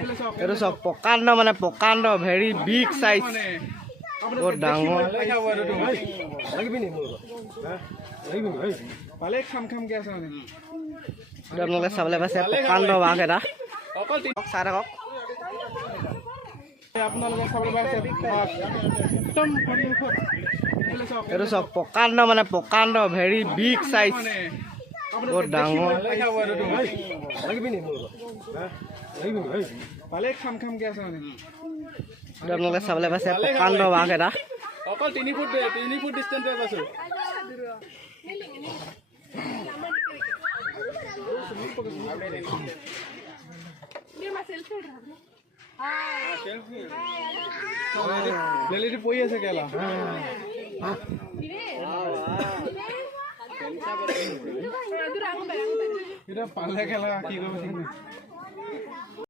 এইটো চব প্ৰকাণ্ড মানে প্ৰকাণ্ড ভেৰি বিগ সাইজ বহুত ডাঙৰ আপোনালোকে চাবলৈ পাইছে প্ৰকাণ্ড বাঘ এটা চাই থাকক এইটো চব প্ৰকাণ্ড মানে প্ৰকাণ্ড ভেৰি বিগ সাইজ বহুত ডাঙৰ আপোনালোকে চাবলৈ পাইছে প্ৰকাণ্ড বাঘ এটা অকল 3 ফুট ডিষ্টেন্সত আছো লেলিটি পই আছে কেলা এটা পালে খেলা কি কৰিব